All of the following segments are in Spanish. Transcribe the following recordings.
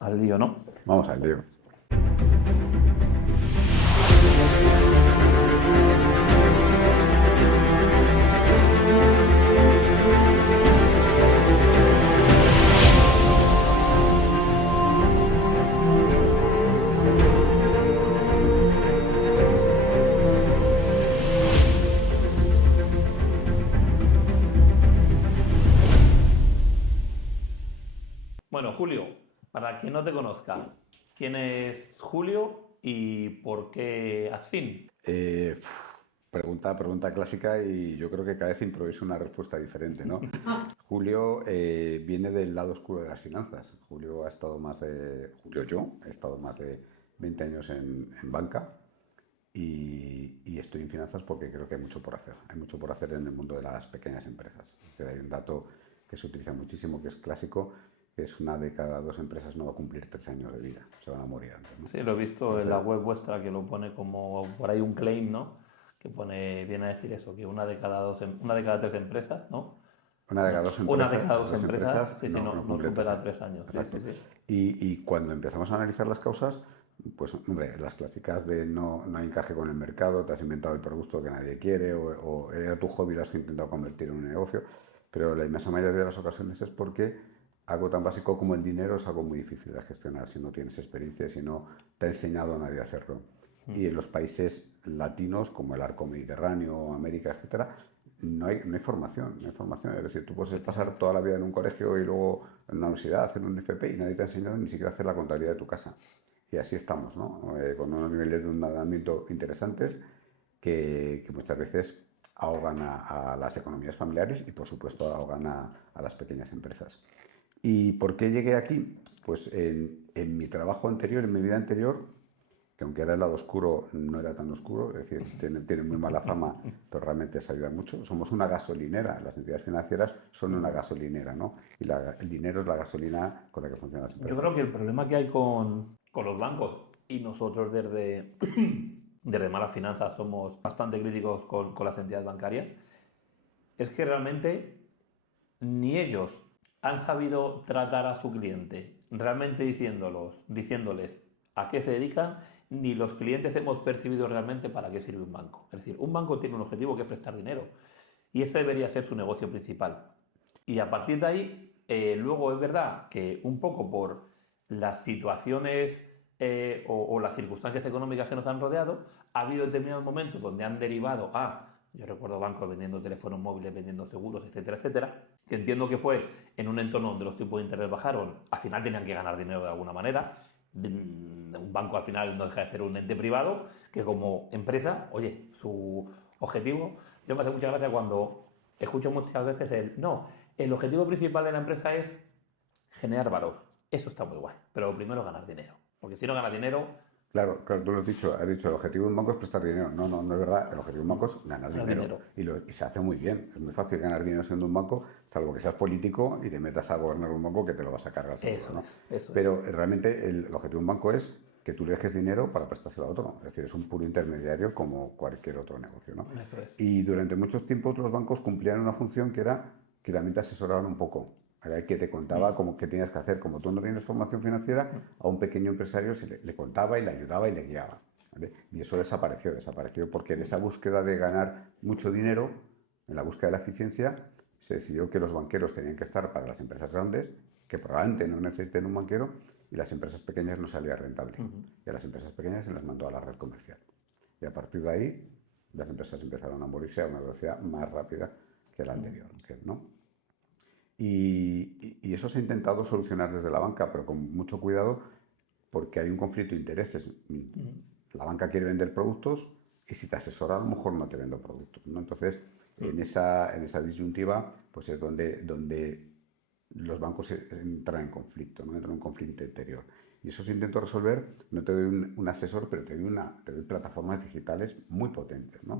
Al lío, ¿no? Vamos al lío. Bueno, Julio, para quien no te conozca, ¿quién es Julio y por qué Asfin? Pregunta clásica y yo creo que cada vez improviso una respuesta diferente, ¿no? Julio viene del lado oscuro de las finanzas. Julio yo, he estado más de 20 años en banca y estoy en finanzas porque creo que hay mucho por hacer. Hay mucho por hacer en el mundo de las pequeñas empresas. Es decir, hay un dato que se utiliza muchísimo, que es clásico, que es una de cada dos empresas no va a cumplir 3 años de vida, se van a morir antes, ¿no? Sí, lo he visto en la Entonces, web vuestra que lo pone como por ahí un claim, ¿no? Que pone, viene a decir eso, que una de cada tres empresas, ¿no? una de No, cada dos una de empresas, cada dos empresas, sí, sí, no no cumple tres supera años. 3 años. Sí, sí, Exacto. sí. Y cuando empezamos a analizar las causas, pues hombre, las clásicas de no hay encaje con el mercado, te has inventado el producto que nadie quiere o era tu hobby y lo has intentado convertir en un negocio, pero la inmensa mayoría de las ocasiones es porque algo tan básico como el dinero es algo muy difícil de gestionar si no tienes experiencia, si no te ha enseñado a nadie a hacerlo. Y en los países latinos, como el arco mediterráneo, América, etcétera, no hay formación, no hay formación. Es decir, tú puedes pasar Efectivamente. toda la vida en un colegio y luego en una universidad hacer un FP y nadie te ha enseñado ni siquiera a hacer la contabilidad de tu casa. Y así estamos, ¿no? Con unos niveles de endeudamiento interesantes que muchas veces ahogan a las economías familiares y, por supuesto, ahogan a las pequeñas empresas. ¿Y por qué llegué aquí? Pues en mi trabajo anterior, en mi vida anterior, que aunque era el lado oscuro, no era tan oscuro, es decir, tiene muy mala fama, pero realmente se ayuda mucho. Somos una gasolinera, las entidades financieras son una gasolinera, ¿no? Y el dinero es la gasolina con la que funcionan las Yo empresas. creo que el problema que hay con los bancos y nosotros desde Malas Finanzas somos bastante críticos con las entidades bancarias, es que realmente ni ellos han sabido tratar a su cliente realmente diciéndoles a qué se dedican, ni los clientes hemos percibido realmente para qué sirve un banco. Es decir, un banco tiene un objetivo que es prestar dinero y ese debería ser su negocio principal. Y a partir de ahí, luego es verdad que un poco por las situaciones o las circunstancias económicas que nos han rodeado, ha habido determinados momentos donde han derivado a, yo recuerdo bancos vendiendo teléfonos móviles, vendiendo seguros, etcétera, etcétera, que entiendo que fue en un entorno donde los tipos de interés bajaron, al final tenían que ganar dinero de alguna manera. Un banco al final no deja de ser un ente privado que como empresa, oye, su objetivo, yo me hace mucha gracia cuando escucho muchas veces el objetivo principal de la empresa es generar valor. Eso está muy guay, pero lo primero es ganar dinero, porque si no ganas dinero, Claro, claro, tú lo has dicho, el objetivo de un banco es prestar dinero. No, no, no es verdad. El objetivo de un banco es ganar ganas dinero. dinero. Y se hace muy bien. Es muy fácil ganar dinero siendo un banco, salvo que seas político y te metas a gobernar un banco que te lo vas a cargar seguro, Eso ¿no? es, eso Pero es. realmente el objetivo de un banco es que tú le dejes dinero para prestárselo a otro. Es decir, es un puro intermediario como cualquier otro negocio, ¿no? Eso es. Y durante muchos tiempos los bancos cumplían una función que era que también te asesoraban un poco. Era el que te contaba cómo qué tenías que hacer. Como tú no tienes formación financiera, a un pequeño empresario le contaba y le ayudaba y le guiaba. ¿Vale? Y eso desapareció porque en esa búsqueda de ganar mucho dinero, en la búsqueda de la eficiencia, se decidió que los banqueros tenían que estar para las empresas grandes, que probablemente no necesiten un banquero, y las empresas pequeñas no salía rentable. Y a las empresas pequeñas se las mandó a la red comercial. Y a partir de ahí, las empresas empezaron a morirse a una velocidad más rápida que la anterior, ¿no? Y eso se ha intentado solucionar desde la banca, pero con mucho cuidado porque hay un conflicto de intereses. La banca quiere vender productos y si te asesora a lo mejor no te vendo productos, ¿no? Entonces, en esa disyuntiva, pues es donde los bancos entran en conflicto, ¿no? Entran en un conflicto interior. Y eso se intento resolver, no te doy un asesor, pero te doy plataformas digitales muy potentes, ¿no?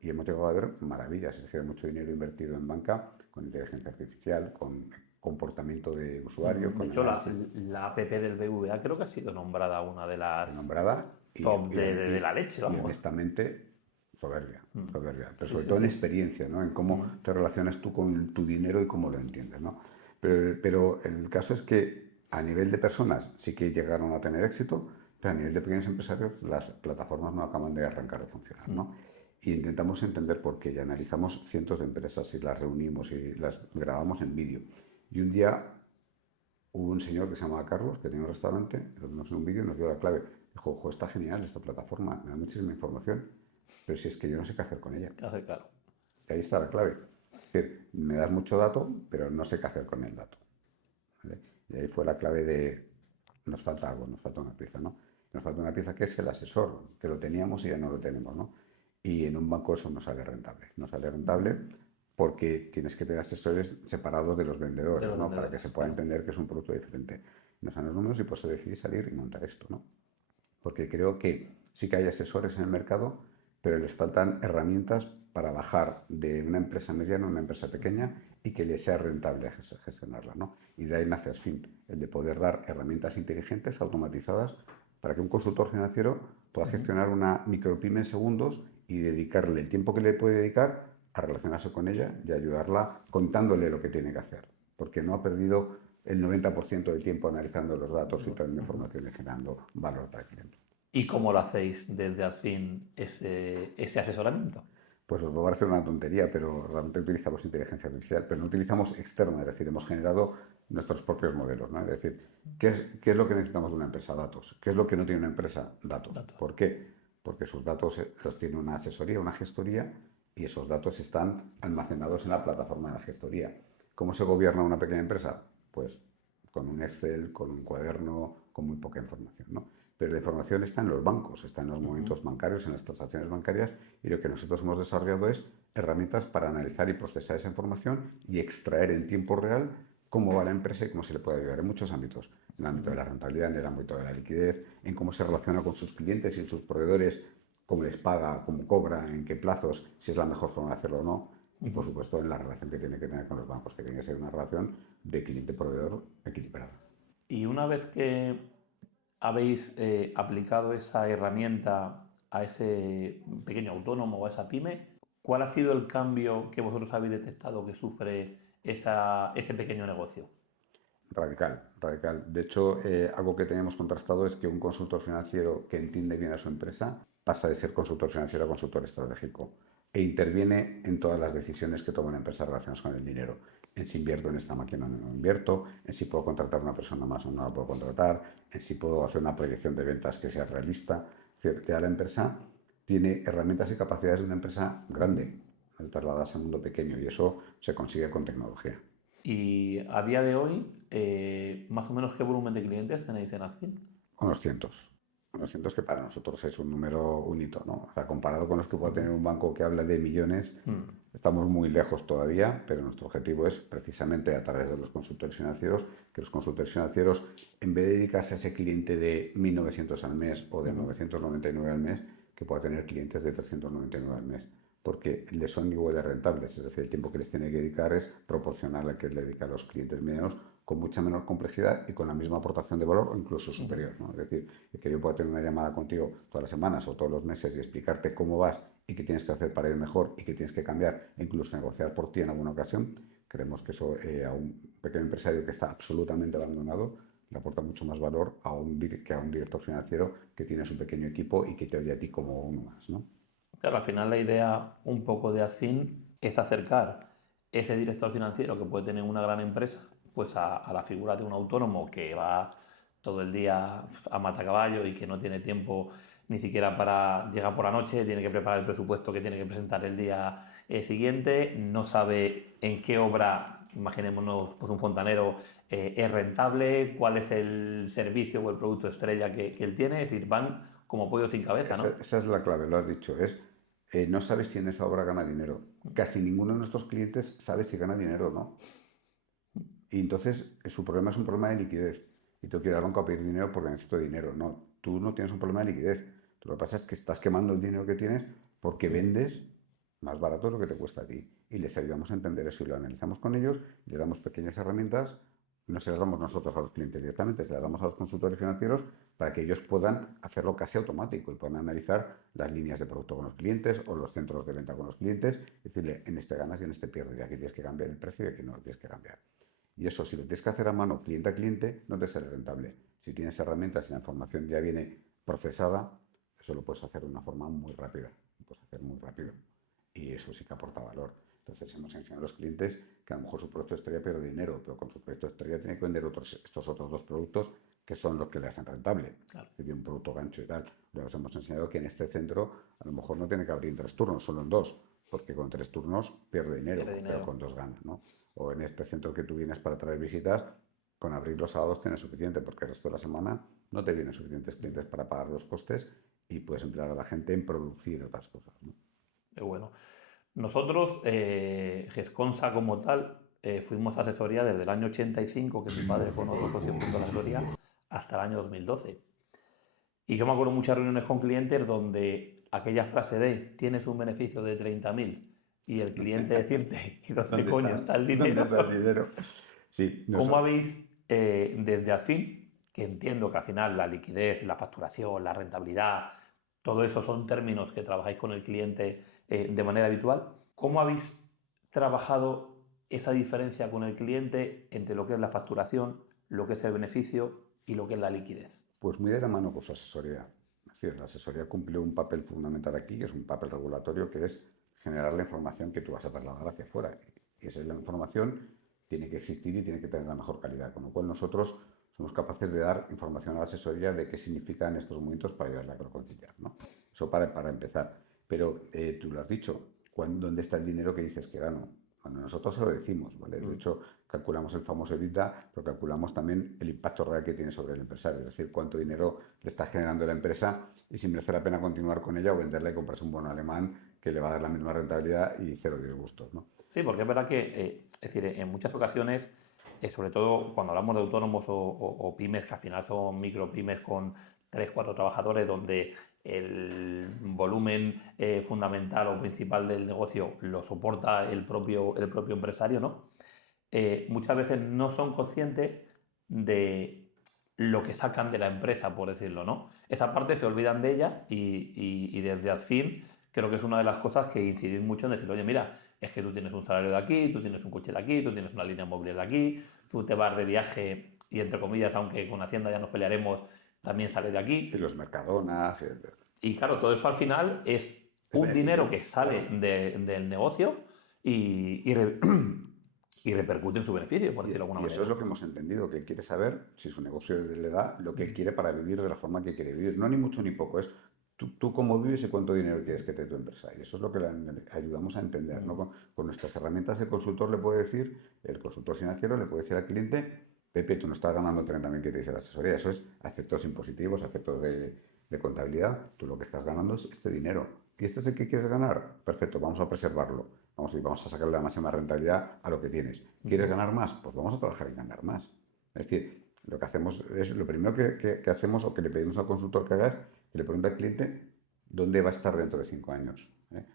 Y hemos llegado a ver maravillas, es decir, mucho dinero invertido en banca, con inteligencia artificial, con comportamiento de usuario, De con hecho, análisis la app del BVA creo que ha sido nombrada una de las renombrada y, top de la leche, y vamos. honestamente soberbia, soberbia, pero Sí, sobre sí, todo en sí. experiencia, ¿no? En cómo te relacionas tú con tu dinero y cómo lo entiendes, ¿no? Pero el caso es que A nivel de personas sí que llegaron a tener éxito, pero a nivel de pequeños empresarios las plataformas no acaban de arrancar de funcionar, ¿no? Y intentamos entender por qué, y analizamos cientos de empresas y las reunimos y las grabamos en vídeo. Y un día hubo un señor que se llamaba Carlos, que tenía un restaurante, lo vimos en un vídeo y nos dio la clave. Dijo, ojo, está genial esta plataforma, me da muchísima información, pero si es que yo no sé qué hacer con ella. Claro. Y ahí está la clave. Es decir, me das mucho dato, pero no sé qué hacer con el dato. ¿Vale? Y ahí fue la clave de, nos falta algo, nos falta una pieza, ¿no? Nos falta una pieza que es el asesor, que lo teníamos y ya no lo tenemos, ¿no? Y en un banco eso no sale rentable. No sale rentable porque tienes que tener asesores separados de los vendedores, ¿no? Para que se pueda entender que es un producto diferente. Nos dan los números y por eso decidí salir y montar esto, ¿no? Porque creo que sí que hay asesores en el mercado, pero les faltan herramientas para bajar de una empresa mediana a una empresa pequeña y que les sea rentable gestionarla, ¿no? Y de ahí nace Asfin, el de poder dar herramientas inteligentes, automatizadas, para que un consultor financiero pueda gestionar una micropyme en segundos y dedicarle el tiempo que le puede dedicar a relacionarse con ella y ayudarla contándole lo que tiene que hacer, porque no ha perdido el 90% del tiempo analizando los datos y trayendo información y generando valor para el cliente. ¿Y cómo lo hacéis desde Asfin ese asesoramiento? Pues os va a parecer una tontería, pero realmente utilizamos inteligencia artificial, pero no utilizamos externa, es decir, hemos generado nuestros propios modelos, ¿no? Es decir, ¿qué es lo que necesitamos de una empresa? Datos. ¿Qué es lo que no tiene una empresa? Datos. ¿Por qué? Porque sus datos los tiene una asesoría, una gestoría, y esos datos están almacenados en la plataforma de la gestoría. ¿Cómo se gobierna una pequeña empresa? Pues con un Excel, con un cuaderno, con muy poca información, ¿no? Pero la información está en los bancos, está en los movimientos bancarios, en las transacciones bancarias, y lo que nosotros hemos desarrollado es herramientas para analizar y procesar esa información y extraer en tiempo real cómo va la empresa y cómo se le puede ayudar en muchos ámbitos. En el ámbito de la rentabilidad, en el ámbito de la liquidez, en cómo se relaciona con sus clientes y sus proveedores, cómo les paga, cómo cobra, en qué plazos, si es la mejor forma de hacerlo o no. Y por supuesto en la relación que tiene que tener con los bancos, que tiene que ser una relación de cliente-proveedor equilibrada. Y una vez que habéis aplicado esa herramienta a ese pequeño autónomo o a esa pyme, ¿cuál ha sido el cambio que vosotros habéis detectado que sufre ese pequeño negocio? Radical, radical. De hecho, algo que tenemos contrastado es que un consultor financiero que entiende bien a su empresa pasa de ser consultor financiero a consultor estratégico e interviene en todas las decisiones que toma una empresa relacionadas con el dinero. En si invierto en esta máquina o no invierto, en si puedo contratar a una persona más o no la puedo contratar, en si puedo hacer una proyección de ventas que sea realista. Es decir, ya la empresa tiene herramientas y capacidades de una empresa grande, trasladadas al mundo pequeño, y eso se consigue con tecnología. Y a día de hoy, más o menos, ¿qué volumen de clientes tenéis en Asfin? Unos cientos. Unos cientos que para nosotros es un número, un hito, ¿no? O sea, comparado con los que puede tener un banco que habla de millones, estamos muy lejos todavía, pero nuestro objetivo es precisamente a través de los consultores financieros, que los consultores financieros, en vez de dedicarse a ese cliente de 1.900 al mes o de 999 al mes, que pueda tener clientes de 399 al mes, porque les son igual de rentables, es decir, el tiempo que les tiene que dedicar es proporcional al que le dedica a los clientes medianos, con mucha menor complejidad y con la misma aportación de valor o incluso superior, ¿no? Es decir, que yo pueda tener una llamada contigo todas las semanas o todos los meses y explicarte cómo vas y qué tienes que hacer para ir mejor y qué tienes que cambiar e incluso negociar por ti en alguna ocasión. Creemos que eso a un pequeño empresario que está absolutamente abandonado le aporta mucho más valor que a un director financiero que tiene su pequeño equipo y que te oye a ti como uno más, ¿no? Claro, al final la idea un poco de Asfin es acercar ese director financiero que puede tener una gran empresa pues a la figura de un autónomo que va todo el día a matacaballo y que no tiene tiempo ni siquiera para llegar por la noche, tiene que preparar el presupuesto que tiene que presentar el día siguiente, no sabe en qué obra, imaginémonos pues un fontanero, es rentable, cuál es el servicio o el producto estrella que él tiene, es decir, van como pollo sin cabeza, ¿no? Esa es la clave, lo has dicho, no sabes si en esa obra gana dinero. Casi ninguno de nuestros clientes sabe si gana dinero o no. Y entonces su problema es un problema de liquidez. Y tú quieres al banco a pedir dinero porque necesito dinero. No, tú no tienes un problema de liquidez. Tú lo que pasa es que estás quemando el dinero que tienes porque vendes más barato de lo que te cuesta a ti. Y les ayudamos a entender eso y lo analizamos con ellos, les damos pequeñas herramientas, no se las damos nosotros a los clientes directamente, se las damos a los consultores financieros para que ellos puedan hacerlo casi automático y puedan analizar las líneas de producto con los clientes o los centros de venta con los clientes y decirle, en este ganas y en este pierdes, y aquí tienes que cambiar el precio y aquí no lo tienes que cambiar. Y eso, si lo tienes que hacer a mano, cliente a cliente, no te sale rentable. Si tienes herramientas y la información ya viene procesada, eso lo puedes hacer de una forma muy rápida. Lo puedes hacer muy rápido. Y eso sí que aporta valor. Entonces hemos enseñado a los clientes que a lo mejor su producto estrella pierde dinero, pero con su producto estrella tiene que vender estos otros dos productos que son los que le hacen rentable. Claro. Que tiene un producto gancho y tal. Les hemos enseñado que en este centro a lo mejor no tiene que abrir en 3 turnos, solo en 2, porque con 3 turnos pierde dinero, pero con 2 gana, ¿no? O en este centro que tú vienes para traer visitas, con abrir los sábados tienes suficiente, porque el resto de la semana no te vienen suficientes clientes para pagar los costes y puedes emplear a la gente en producir otras cosas, ¿no? Qué bueno. Nosotros, Gesconsa como tal, fuimos asesoría desde el año 85, que mi padre con otros socios fundó la asesoría, hasta el año 2012. Y yo me acuerdo muchas reuniones con clientes donde aquella frase de tienes un beneficio de 30.000 y el cliente decirte ¿y dónde coño está el dinero? ¿Dónde está el dinero? Sí, ¿Cómo habéis, desde Asfin, que entiendo que al final la liquidez, la facturación, la rentabilidad, todo eso son términos que trabajáis con el cliente de manera habitual, ¿cómo habéis trabajado esa diferencia con el cliente entre lo que es la facturación, lo que es el beneficio y lo que es la liquidez? Pues muy de la mano con su asesoría. Es decir, la asesoría cumple un papel fundamental aquí, que es un papel regulatorio, que es generar la información que tú vas a trasladar hacia afuera. Y esa es la información, tiene que existir y tiene que tener la mejor calidad. Con lo cual nosotros somos capaces de dar información a la asesoría de qué significan estos momentos para ayudarla a conciliar, ¿no? Eso para empezar. Pero tú lo has dicho, ¿dónde está el dinero que dices que gano? Bueno, nosotros se lo decimos, ¿vale? De hecho, calculamos el famoso EBITDA, pero calculamos también el impacto real que tiene sobre el empresario, es decir, cuánto dinero le está generando la empresa y si merece la pena continuar con ella o venderla y comprarse un bono alemán que le va a dar la misma rentabilidad y cero disgustos, ¿no? Sí, porque es verdad que, es decir, en muchas ocasiones, sobre todo cuando hablamos de autónomos o pymes, que al final son micropymes con 3 4 trabajadores, donde el volumen fundamental o principal del negocio lo soporta el propio empresario, ¿no? Muchas veces no son conscientes de lo que sacan de la empresa, por decirlo, ¿no? Esa parte se olvidan de ella y desde Adfin creo que es una de las cosas que incidís mucho en decir, oye, mira, es que tú tienes un salario de aquí, tú tienes un coche de aquí, tú tienes una línea móvil de aquí, tú te vas de viaje y, entre comillas, aunque con Hacienda ya nos pelearemos, también sales de aquí. Y los mercadonas. Y claro, todo eso al final es un dinero que sale del negocio y y repercute en su beneficio, por decirlo de alguna Y manera. eso es lo que hemos entendido, que quiere saber si su negocio le da lo que quiere para vivir de la forma que quiere vivir. No ni mucho ni poco, es tú cómo vives y cuánto dinero quieres que te dé tu empresa. Y eso es lo que le ayudamos a entender, ¿no? Con nuestras herramientas el consultor le puede decir, el consultor financiero le puede decir al cliente, Pepe, tú no estás ganando 30.000 que te dice la asesoría, eso es a efectos impositivos, a efectos de contabilidad, tú lo que estás ganando es este dinero. ¿Y este es el que quieres ganar? Perfecto, vamos a preservarlo. Vamos a sacarle la máxima rentabilidad a lo que tienes. ¿Quieres ganar más? Pues vamos a trabajar en ganar más. Es decir, lo que hacemos es, lo primero que hacemos o que le pedimos al consultor que haga es que le pregunte al cliente dónde va a estar dentro de 5 años.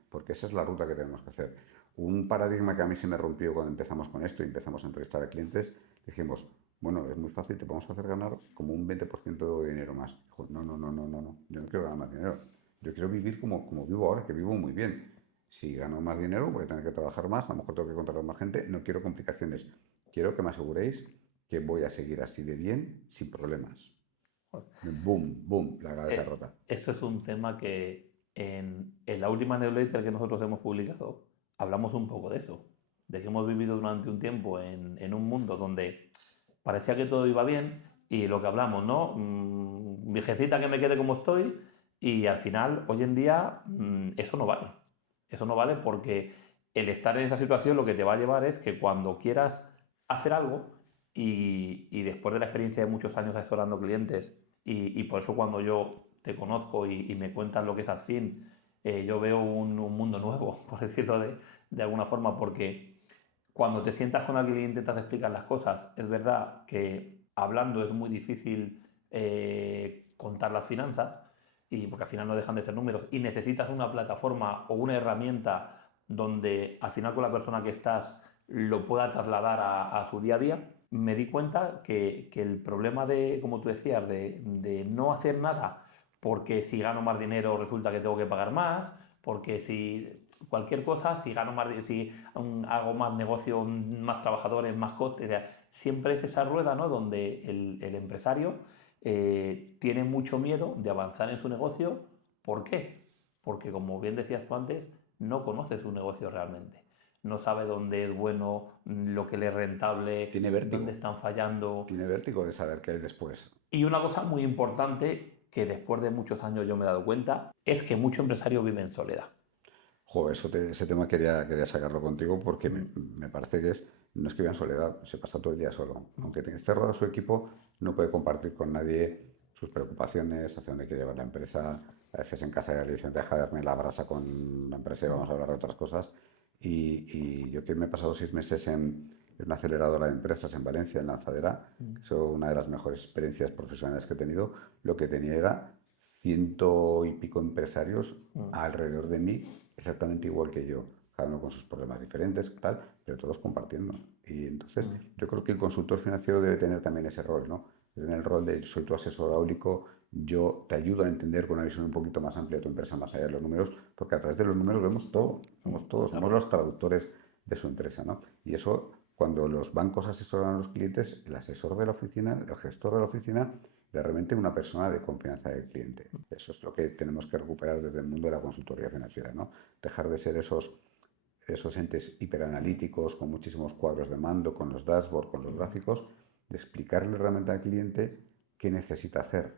Porque esa es la ruta que tenemos que hacer. Un paradigma que a mí se me rompió cuando empezamos con esto y empezamos a entrevistar a clientes, dijimos, bueno, es muy fácil, te podemos hacer ganar como un 20% de dinero más. Dijo, no, yo no quiero ganar más dinero. Yo quiero vivir como vivo ahora, que vivo muy bien. Si gano más dinero, voy a tener que trabajar más, a lo mejor tengo que contratar más gente, no quiero complicaciones. Quiero que me aseguréis que voy a seguir así de bien, sin problemas. Boom, boom, la cabeza rota. Esto es un tema que en la última newsletter que nosotros hemos publicado hablamos un poco de eso, de que hemos vivido durante un tiempo en un mundo donde parecía que todo iba bien y lo que hablamos, ¿no? Virgencita, que me quede como estoy, y al final, hoy en día, eso no vale. Eso no vale porque el estar en esa situación lo que te va a llevar es que cuando quieras hacer algo y después de la experiencia de muchos años asesorando clientes y por eso cuando yo te conozco y me cuentas lo que es Asfin, yo veo un mundo nuevo, por decirlo de alguna forma, porque cuando te sientas con alguien e intentas explicar las cosas, es verdad que hablando es muy difícil contar las finanzas, y porque al final no dejan de ser números, y necesitas una plataforma o una herramienta donde al final con la persona que estás lo pueda trasladar a su día a día. Me di cuenta que el problema de, como tú decías, de no hacer nada, porque si gano más dinero resulta que tengo que pagar más, porque si cualquier cosa, si gano más, si hago más negocio, más trabajadores, más costes, siempre es esa rueda, ¿no? Donde el empresario tiene mucho miedo de avanzar en su negocio. ¿Por qué? Porque, como bien decías tú antes, no conoce su negocio realmente. No sabe dónde es bueno, lo que le es rentable, Tiene dónde vértigo. están fallando. Tiene vértigo de saber qué hay después. Y una cosa muy importante que después de muchos años yo me he dado cuenta es que mucho empresario vive en soledad. Joder, ese tema quería sacarlo contigo porque me parece que no es que viva en soledad, se pasa todo el día solo. Aunque esté rodeado de su equipo, no puede compartir con nadie sus preocupaciones, hacia dónde quiere llevar la empresa. A veces en casa ya le dicen, deja de darme la brasa con la empresa y vamos a hablar de otras cosas. Y yo que me he pasado 6 meses en una aceleradora de empresas en Valencia, en Lanzadera, que es una de las mejores experiencias profesionales que he tenido, lo que tenía era 100 y pico empresarios alrededor de mí, exactamente igual que yo, cada uno con sus problemas diferentes, tal, pero todos compartiendo. Y entonces yo creo que el consultor financiero debe tener también ese rol, ¿no? Debe tener el rol de soy tu asesor áulico, yo te ayudo a entender con una visión un poquito más amplia de tu empresa, más allá de los números, porque a través de los números vemos todo, somos todos, somos los traductores de su empresa, ¿no? Y eso, cuando los bancos asesoran a los clientes, el asesor de la oficina, el gestor de la oficina, realmente una persona de confianza del cliente. Eso es lo que tenemos que recuperar desde el mundo de la consultoría financiera, ¿no? Dejar de ser esos entes hiperanalíticos con muchísimos cuadros de mando, con los dashboards, con los gráficos, de explicarle realmente al cliente qué necesita hacer.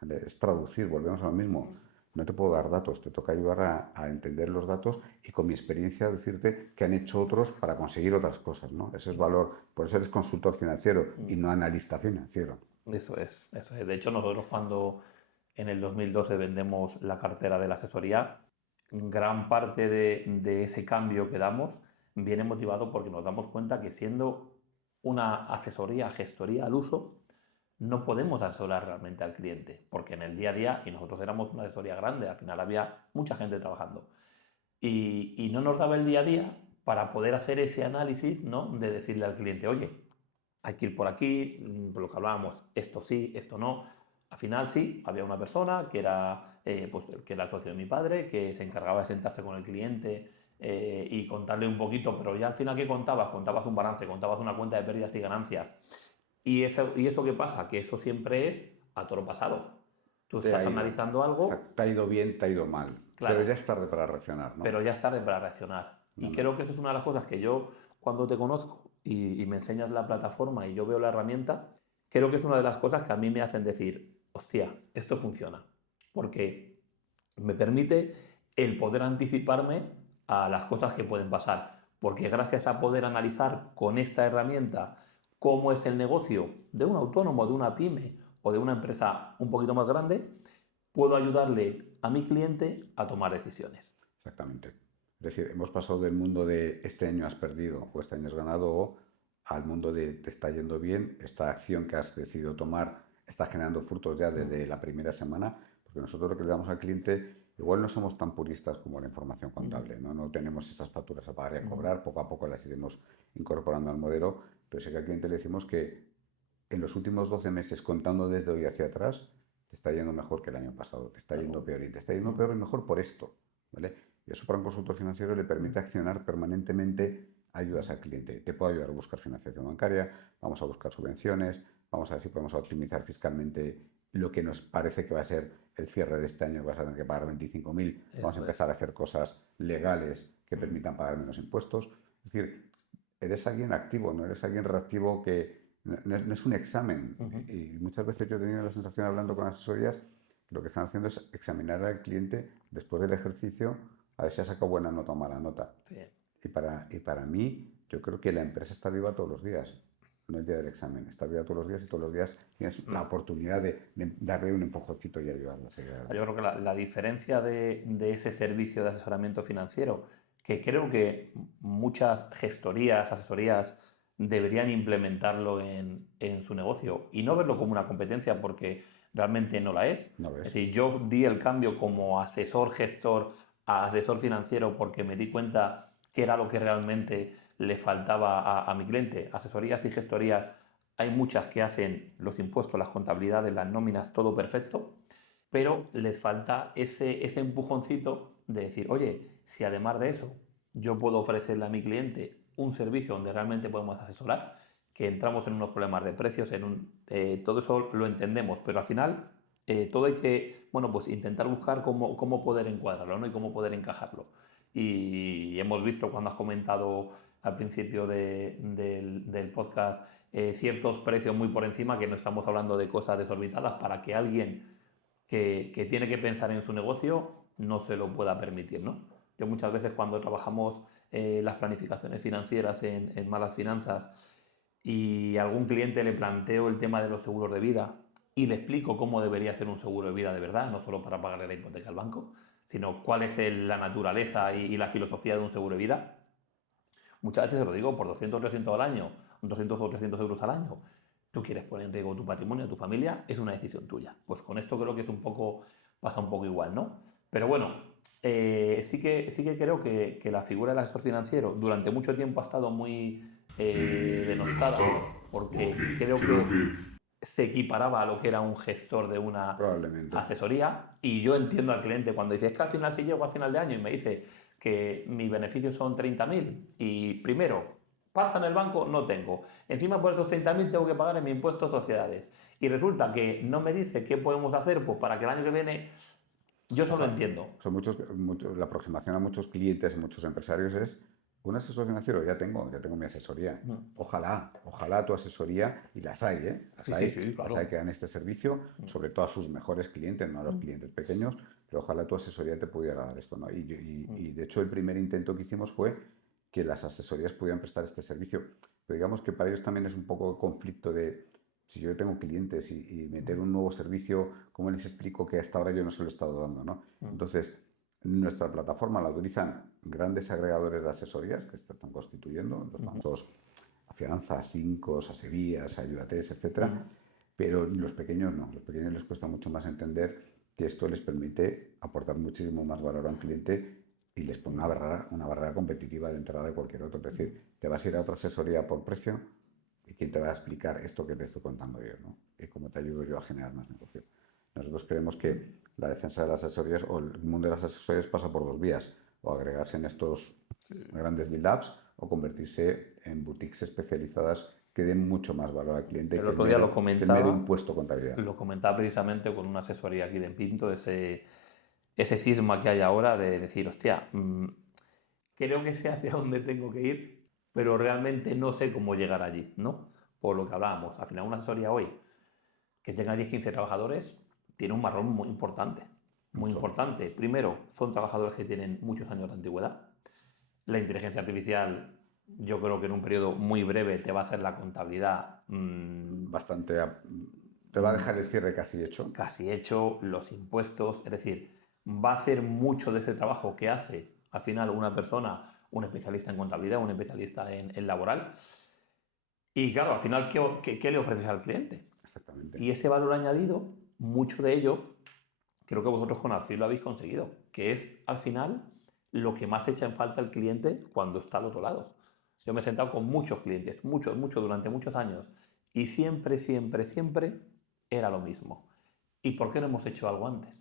¿Vale? Es traducir, volvemos a lo mismo. No te puedo dar datos, te toca ayudar a entender los datos y con mi experiencia decirte qué han hecho otros para conseguir otras cosas, ¿no? Ese es valor, por eso eres consultor financiero y no analista financiero. Eso es, eso es. De hecho, nosotros cuando en el 2012 vendemos la cartera de la asesoría, gran parte de ese cambio que damos viene motivado porque nos damos cuenta que siendo una asesoría, gestoría al uso, no podemos asesorar realmente al cliente, porque en el día a día, y nosotros éramos una asesoría grande, al final había mucha gente trabajando, y no nos daba el día a día para poder hacer ese análisis, ¿no? De decirle al cliente, oye, hay que ir por aquí, por lo que hablábamos, esto sí, esto no. Al final sí, había una persona que era el socio de mi padre, que se encargaba de sentarse con el cliente y contarle un poquito, pero ya al final ¿qué contabas? Contabas un balance, contabas una cuenta de pérdidas y ganancias. ¿Y eso qué pasa? Que eso siempre es a toro pasado. Tú Te ha estás ido. analizando algo, Te ha ido bien, te ha ido mal. Pero claro, ya es tarde para reaccionar, ¿no? pero ya es tarde para reaccionar. No, Y no. creo que eso es una de las cosas que yo, cuando te conozco y me enseñas la plataforma y yo veo la herramienta, creo que es una de las cosas que a mí me hacen decir, hostia, esto funciona. Porque me permite el poder anticiparme a las cosas que pueden pasar. Porque gracias a poder analizar con esta herramienta cómo es el negocio de un autónomo, de una pyme o de una empresa un poquito más grande, puedo ayudarle a mi cliente a tomar decisiones. Exactamente. Es decir, hemos pasado del mundo de este año has perdido o este año has ganado o al mundo de te está yendo bien, esta acción que has decidido tomar está generando frutos ya desde la primera semana, porque nosotros lo que le damos al cliente, igual no somos tan puristas como la información contable, ¿no? No tenemos esas facturas a pagar y a cobrar, poco a poco las iremos incorporando al modelo, pero sí que al cliente le decimos que en los últimos 12 meses, contando desde hoy hacia atrás, te está yendo mejor que el año pasado, te está yendo peor y te está yendo peor y mejor por esto, ¿vale? Y eso para un consultor financiero le permite accionar permanentemente ayudas al cliente. Te puedo ayudar a buscar financiación bancaria, vamos a buscar subvenciones, vamos a ver si podemos optimizar fiscalmente lo que nos parece que va a ser el cierre de este año, que vas a tener que pagar 25.000, vamos a empezar a hacer cosas legales que permitan pagar menos impuestos. Es decir, eres alguien activo, no eres alguien reactivo que no es un examen. Y muchas veces yo he tenido la sensación hablando con asesorías, lo que están haciendo es examinar al cliente después del ejercicio a ver si ha sacado buena nota o mala nota. Sí. Y para mí, yo creo que la empresa está viva todos los días, no el día del examen, está viva todos los días y todos los días tienes la oportunidad de darle un empujoncito y ayudarla a seguir adelante. Yo creo que la diferencia de ese servicio de asesoramiento financiero, que creo que muchas gestorías, asesorías deberían implementarlo en su negocio y no verlo como una competencia porque realmente no la es. ¿No Es ves? decir, yo di el cambio como asesor gestor a asesor financiero porque me di cuenta que era lo que realmente le faltaba a mi cliente. Asesorías y gestorías, hay muchas que hacen los impuestos, las contabilidades, las nóminas, todo perfecto, pero les falta ese empujoncito de decir, oye, si además de eso yo puedo ofrecerle a mi cliente un servicio donde realmente podemos asesorar, que entramos en unos problemas de precios, todo eso lo entendemos, pero al final todo hay que, bueno, pues intentar buscar cómo poder encuadrarlo, ¿no? Y cómo poder encajarlo. Y hemos visto cuando has comentado al principio del podcast ciertos precios muy por encima, que no estamos hablando de cosas desorbitadas para que alguien que tiene que pensar en su negocio no se lo pueda permitir, ¿no? Yo muchas veces cuando trabajamos las planificaciones financieras en Malas Finanzas y a algún cliente le planteo el tema de los seguros de vida y le explico cómo debería ser un seguro de vida de verdad, no solo para pagarle la hipoteca al banco, sino cuál es la naturaleza y la filosofía de un seguro de vida, muchas veces se lo digo por 200 o 300 al año, 200 o 300 euros al año. Tú quieres poner en riesgo tu patrimonio, tu familia, es una decisión tuya. Pues con esto creo que pasa un poco igual, ¿no? Pero bueno, sí que creo que la figura del asesor financiero durante mucho tiempo ha estado muy denostada, porque creo que se equiparaba a lo que era un gestor de una Probablemente. asesoría, y yo entiendo al cliente cuando dice, es que al final, si llego al final de año y me dice que mis beneficios son 30.000 y primero, pasta en el banco no tengo, encima por esos 30.000 tengo que pagar en mi impuesto a sociedades, y resulta que no me dice qué podemos hacer pues para que el año que viene, yo solo entiendo. Son la aproximación a muchos clientes y muchos empresarios es un asesor financiero, ya tengo mi asesoría. Ojalá tu asesoría, y las hay, ¿eh? Sí, claro. Las hay que dan este servicio, sobre todo a sus mejores clientes, no a los clientes pequeños, pero ojalá tu asesoría te pudiera dar esto, ¿no? Y de hecho el primer intento que hicimos fue que las asesorías pudieran prestar este servicio. Pero digamos que para ellos también es un poco conflicto de, si yo tengo clientes y meter un nuevo servicio, ¿cómo les explico que hasta ahora yo no se lo he estado dando, ¿no? Entonces, nuestra plataforma la utilizan grandes agregadores de asesorías que se están constituyendo, los famosos Afianza, Sincos, Asevías, Ayudates, etcétera, pero los pequeños no. Los pequeños les cuesta mucho más entender que esto les permite aportar muchísimo más valor a un cliente y les pone una barrera competitiva de entrada de cualquier otro. Es decir, te vas a ir a otra asesoría por precio y quién te va a explicar esto que te estoy contando yo, ¿no? Y cómo te ayudo yo a generar más negocio. Nosotros creemos que la defensa de las asesorías o el mundo de las asesorías pasa por dos vías, o agregarse en estos grandes build-ups o convertirse en boutiques especializadas que den mucho más valor al cliente El otro día lo que el mero comentaba, impuesto contabilidad. lo comentaba precisamente con una asesoría aquí de Pinto, ese cisma que hay ahora de decir, hostia, creo que sé hacia dónde tengo que ir, pero realmente no sé cómo llegar allí, ¿no? Por lo que hablábamos, al final una asesoría hoy que tenga 10-15 trabajadores tiene un marrón muy importante, muy Mucho. importante. Primero, son trabajadores que tienen muchos años de antigüedad. La inteligencia artificial, yo creo que en un periodo muy breve te va a hacer la contabilidad Bastante. Te va a dejar el cierre casi hecho, los impuestos, es decir, va a hacer mucho de ese trabajo que hace al final una persona, un especialista en contabilidad, un especialista en laboral. Y claro, al final, ¿qué le ofreces al cliente? Exactamente. Y ese valor añadido, mucho de ello, creo que vosotros con Alfil lo habéis conseguido, que es al final lo que más echa en falta el cliente cuando está al otro lado. Yo me he sentado con muchos clientes, muchos, durante muchos años, y siempre era lo mismo. ¿Y por qué no hemos hecho algo antes?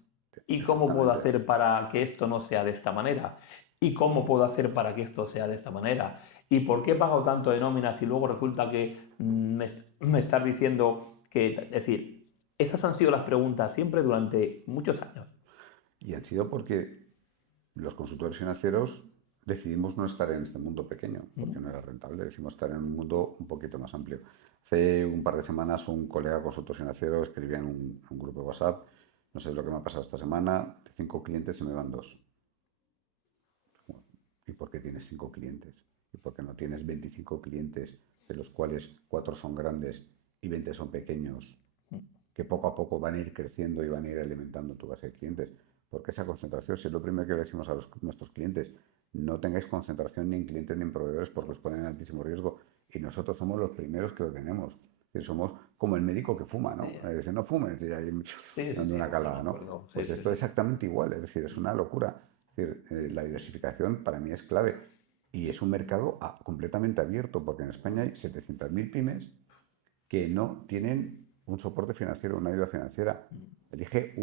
¿Y cómo puedo hacer para que esto no sea de esta manera? ¿Y cómo puedo hacer para que esto sea de esta manera? ¿Y por qué pago tanto de nóminas y luego resulta que me estás diciendo que... Es decir, esas han sido las preguntas siempre durante muchos años. Y han sido porque los consultores financieros decidimos no estar en este mundo pequeño, porque no era rentable, decidimos estar en un mundo un poquito más amplio. Hace un par de semanas un colega consultor financiero escribía en un grupo de WhatsApp, no sé lo que me ha pasado esta semana, de 5 clientes se me van 2. ¿Y por qué tienes 5 clientes? ¿Y por qué no tienes 25 clientes, de los cuales 4 son grandes y 20 son pequeños, que poco a poco van a ir creciendo y van a ir alimentando tu base de clientes? Porque esa concentración, si es lo primero que le decimos a nuestros clientes, no tengáis concentración ni en clientes ni en proveedores porque os ponen en altísimo riesgo. Y nosotros somos los primeros que lo tenemos. Somos como el médico que fuma, ¿no? Dice, no fumes, y ahí dando una calada, ¿no? Pues esto es exactamente igual, es decir, es una locura. Es decir, la diversificación para mí es clave. Y es un mercado completamente abierto, porque en España hay 700.000 pymes que no tienen un soporte financiero, una ayuda financiera. Elige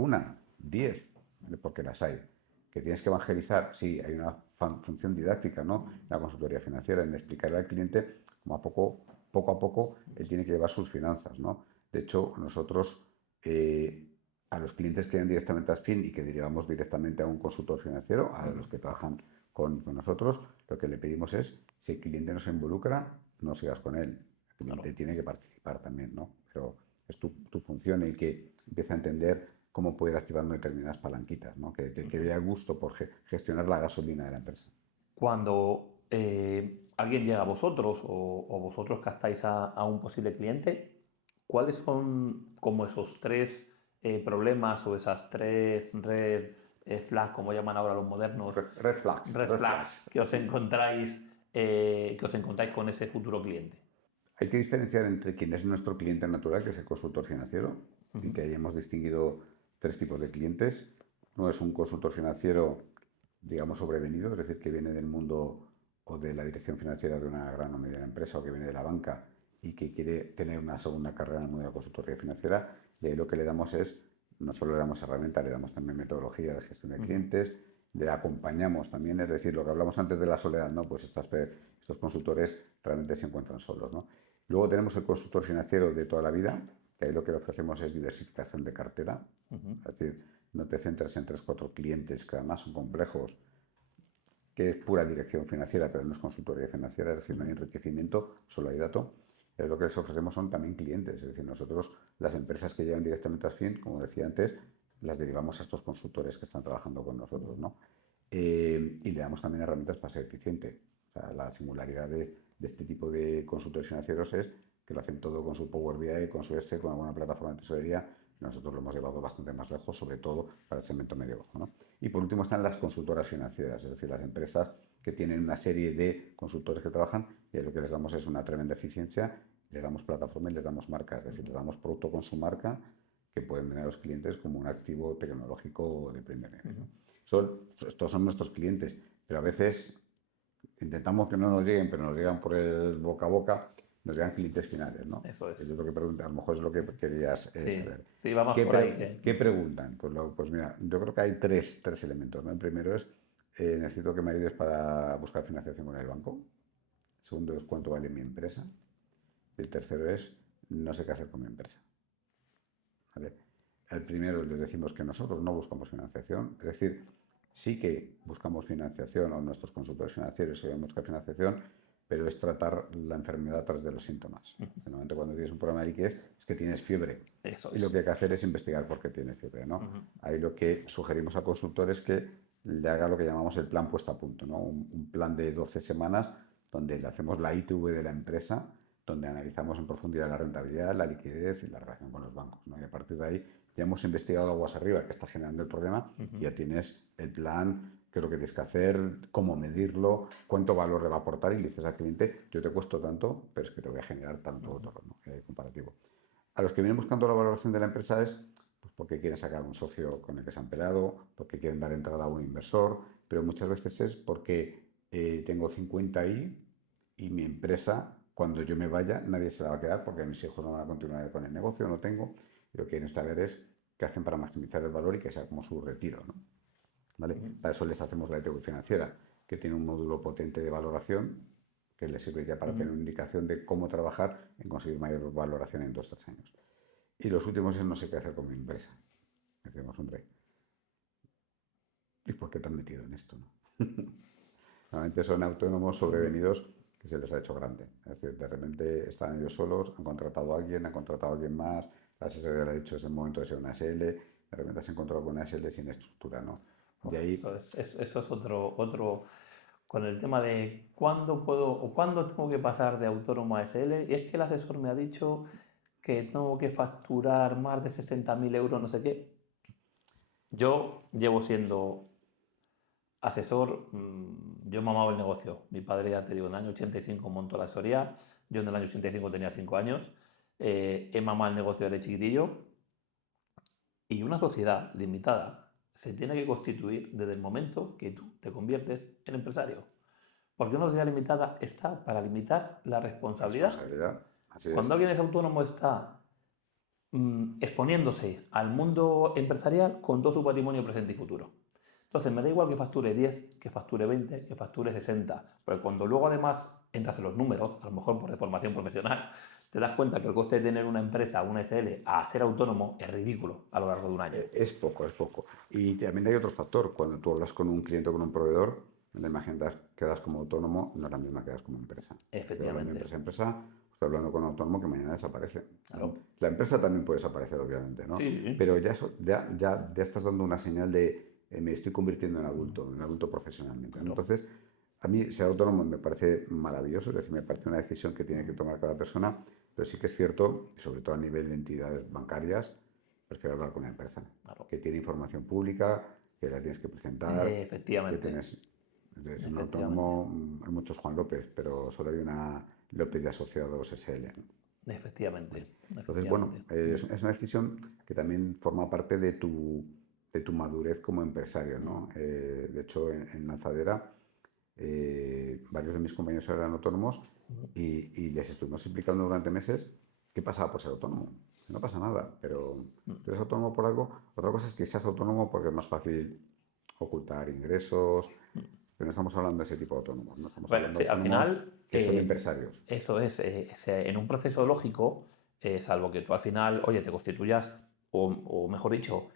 10, ¿vale? Porque las hay. Que tienes que evangelizar, sí, hay una función didáctica, ¿no? La consultoría financiera, en explicarle al cliente como a poco poco a poco él tiene que llevar sus finanzas, ¿no? De hecho, nosotros a los clientes que vienen directamente a Asfin y que derivamos directamente a un consultor financiero, a los que trabajan con nosotros, lo que le pedimos es, si el cliente no se involucra, no sigas con él. El cliente Claro. tiene que participar también, ¿no? Pero es tu función el que empieza a entender cómo puede ir activando determinadas palanquitas, ¿no? Que vea gusto por gestionar la gasolina de la empresa. Cuando alguien llega a vosotros o vosotros captáis a un posible cliente, ¿cuáles son como esos tres problemas o esas tres red flags, como llaman ahora los modernos, Red flags, red red flags flags. que os encontráis con ese futuro cliente? Hay que diferenciar entre quién es nuestro cliente natural, que es el consultor financiero, y que ahí hemos distinguido tres tipos de clientes. Uno es un consultor financiero, digamos, sobrevenido, es decir, que viene del mundo o de la dirección financiera de una gran o mediana empresa o que viene de la banca y que quiere tener una segunda carrera en el mundo de la consultoría financiera. Y ahí lo que le damos es, no solo le damos herramientas, le damos también metodología de gestión de clientes, le acompañamos también, es decir, lo que hablamos antes de la soledad, ¿no? Pues estos consultores realmente se encuentran solos, ¿no? Luego tenemos el consultor financiero de toda la vida, que ahí lo que le ofrecemos es diversificación de cartera. Es decir, no te centres en 3 o 4 clientes que además son complejos, que es pura dirección financiera, pero no es consultoría financiera, es decir, no hay enriquecimiento, solo hay dato. Lo que les ofrecemos son también clientes, es decir, nosotros, las empresas que llegan directamente a Asfin, como decía antes, las derivamos a estos consultores que están trabajando con nosotros, ¿no? Y le damos también herramientas para ser eficiente. O sea, la singularidad de este tipo de consultores financieros es que lo hacen todo con su Power BI, con su S, con alguna plataforma de tesorería. Nosotros lo hemos llevado bastante más lejos, sobre todo para el segmento medio-bajo, ¿no? Y por último están las consultoras financieras, es decir, las empresas que tienen una serie de consultores que trabajan y lo que les damos es una tremenda eficiencia, les damos plataforma y les damos marca, es decir, les damos producto con su marca que pueden vender a los clientes como un activo tecnológico de primer nivel, ¿no? Estos son nuestros clientes, pero a veces intentamos que no nos lleguen, pero nos llegan por el boca a boca, nos llegan clientes finales, ¿no? Eso es. Eso es lo que preguntas, a lo mejor es lo que querías saber. Sí, vamos ¿Qué, por ahí. qué preguntan? Pues mira, yo creo que hay tres elementos, ¿no? El primero es, necesito que me ayudes para buscar financiación con el banco. El segundo es, ¿cuánto vale mi empresa? Y el tercero es, no sé qué hacer con mi empresa. ¿Vale? El primero les decimos que nosotros no buscamos financiación, es decir, sí que buscamos financiación o nuestros consultores financieros se buscar financiación, pero es tratar la enfermedad tras de los síntomas. Normalmente cuando tienes un problema de liquidez es que tienes fiebre. Eso Y es. lo que hay que hacer es investigar por qué tienes fiebre, ¿no? Ahí lo que sugerimos al consultor es que le haga lo que llamamos el plan puesta a punto, ¿no? Un plan de 12 semanas donde le hacemos la ITV de la empresa, donde analizamos en profundidad la rentabilidad, la liquidez y la relación con los bancos, ¿no? Y a partir de ahí ya hemos investigado aguas arriba que está generando el problema, ya tienes el plan, qué es lo que tienes que hacer, cómo medirlo, cuánto valor le va a aportar y le dices al cliente, yo te cuesto tanto, pero es que te voy a generar tanto otro, ¿no? Comparativo. A los que vienen buscando la valoración de la empresa es pues, porque quieren sacar un socio con el que se han peleado, porque quieren dar entrada a un inversor, pero muchas veces es porque tengo 50 y mi empresa, cuando yo me vaya, nadie se la va a quedar porque mis hijos no van a continuar con el negocio, no tengo. Y lo que quieren saber es qué hacen para maximizar el valor y que sea como su retiro, ¿no? ¿Vale? Para eso les hacemos la ITV financiera, que tiene un módulo potente de valoración que les sirve ya para tener una indicación de cómo trabajar en conseguir mayor valoración en 2 o 3 años. Y los últimos es no sé qué hacer con mi empresa. Decimos, hombre, ¿y por qué te han metido en esto? ¿No? Normalmente son autónomos sobrevenidos que se les ha hecho grande. Es decir, de repente están ellos solos, han contratado a alguien más, la asesoría le ha dicho es el momento de ser una SL, de repente se ha encontrado con una SL sin estructura, ¿no? Uf, Y ahí, eso es otro con el tema de cuándo puedo o cuándo tengo que pasar de autónomo a SL. Y es que el asesor me ha dicho que tengo que facturar más de 60.000 euros, no sé qué. Yo llevo siendo asesor, yo he mamado el negocio. Mi padre, ya te digo, en el año 85 montó la asesoría, yo en el año 85 tenía 5 años, he mamado el negocio desde chiquitillo y una sociedad limitada se tiene que constituir desde el momento que tú te conviertes en empresario. Porque una sociedad limitada está para limitar la responsabilidad. así Cuando es. alguien es autónomo está exponiéndose al mundo empresarial con todo su patrimonio presente y futuro. Entonces me da igual que facture 10, que facture 20, que facture 60, porque cuando luego además entras en los números, a lo mejor por deformación profesional, te das cuenta que el coste de tener una empresa, una SL, a ser autónomo es ridículo a lo largo de un año. Es poco, es poco. Y también hay otro factor. Cuando tú hablas con un cliente o con un proveedor, la imagen que das como autónomo no es la misma que das como empresa. Estoy hablando de Efectivamente, empresa a empresa, estoy hablando con un autónomo que mañana desaparece. claro. La empresa también puede desaparecer, obviamente, ¿no? Sí, Pero ya, ya estás dando una señal de me estoy convirtiendo en adulto profesionalmente, ¿no? claro. Entonces, a mí ser autónomo me parece maravilloso, es decir, me parece una decisión que tiene que tomar cada persona, pero sí que es cierto, y sobre todo a nivel de entidades bancarias, prefiero hablar con una empresa Claro. que tiene información pública, que la tienes que presentar, que Efectivamente, tienes... Entonces, un efectivamente, autónomo, hay muchos Juan López, pero solo hay una López de Asociados SL, ¿no? efectivamente, Entonces, bueno, efectivamente. es una decisión que también forma parte de tu madurez como empresario, ¿no? De hecho, en Lanzadera, varios de mis compañeros eran autónomos y les estuvimos explicando durante meses qué pasaba por ser autónomo. Que no pasa nada, pero tú eres autónomo por algo. Otra cosa es que seas autónomo porque es más fácil ocultar ingresos, pero no estamos hablando de ese tipo de autónomos, no estamos Bueno, hablando sí, de al autónomos final, que son empresarios. eso es, en un proceso lógico, salvo que tú al final, oye, te constituyas, o mejor dicho,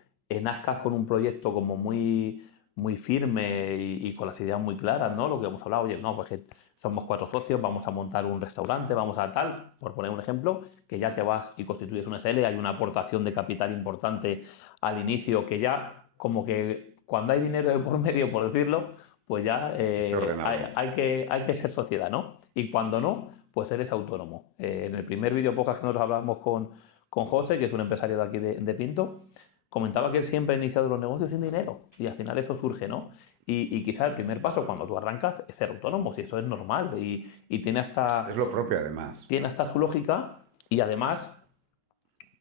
nazcas con un proyecto como muy, muy firme y con las ideas muy claras, ¿no? Lo que hemos hablado, oye, no, pues que somos 4 socios, vamos a montar un restaurante, vamos a tal, por poner un ejemplo, que ya te vas y constituyes una SL, hay una aportación de capital importante al inicio, que ya como que cuando hay dinero de por medio, por decirlo, pues ya Esté ordenado. hay que ser sociedad, ¿no? Y cuando no, pues eres autónomo. En el primer vídeo podcast que nosotros hablábamos con José, que es un empresario de aquí de Pinto, comentaba que él siempre ha iniciado los negocios sin dinero y al final eso surge, ¿no? Y quizá el primer paso cuando tú arrancas es ser autónomo, si eso es normal y Es lo propio, además. tiene hasta su lógica y además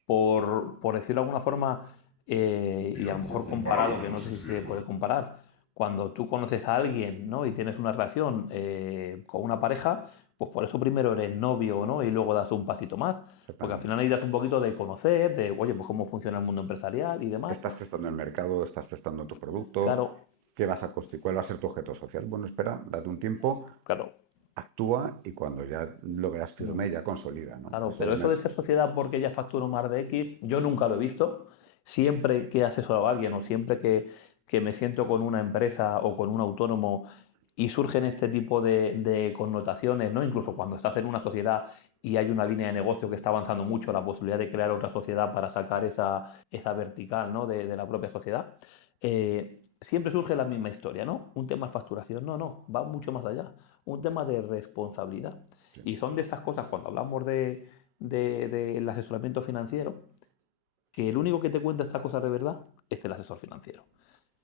por decirlo de alguna forma, y a lo mejor comparado, que no sé si se puede comparar, cuando tú conoces a alguien, ¿no? Y tienes una relación con una pareja, pues por eso primero eres novio, ¿no? Y luego das un pasito más, porque al Exactamente. final necesitas un poquito de conocer, de, oye, pues cómo funciona el mundo empresarial y demás. Estás testando el mercado, estás testando tu producto, Claro, qué vas a constituir, cuál va a ser tu objeto social. Bueno, espera, date un tiempo, claro. actúa y cuando ya lo veas firme, ya consolida, ¿no? Claro, Eso pero eso me- de ser sociedad porque ella factura más de X, yo nunca lo he visto. Siempre que he asesorado a alguien o siempre que me siento con una empresa o con un autónomo y surgen este tipo de connotaciones, ¿no? Incluso cuando estás en una sociedad y hay una línea de negocio que está avanzando mucho, la posibilidad de crear otra sociedad para sacar esa vertical, ¿no? de la propia sociedad, siempre surge la misma historia, ¿no? Un tema de facturación, no, no, va mucho más allá. Un tema de responsabilidad. Y son de esas cosas cuando hablamos del asesoramiento financiero, que el único que te cuenta estas cosas de verdad es el asesor financiero,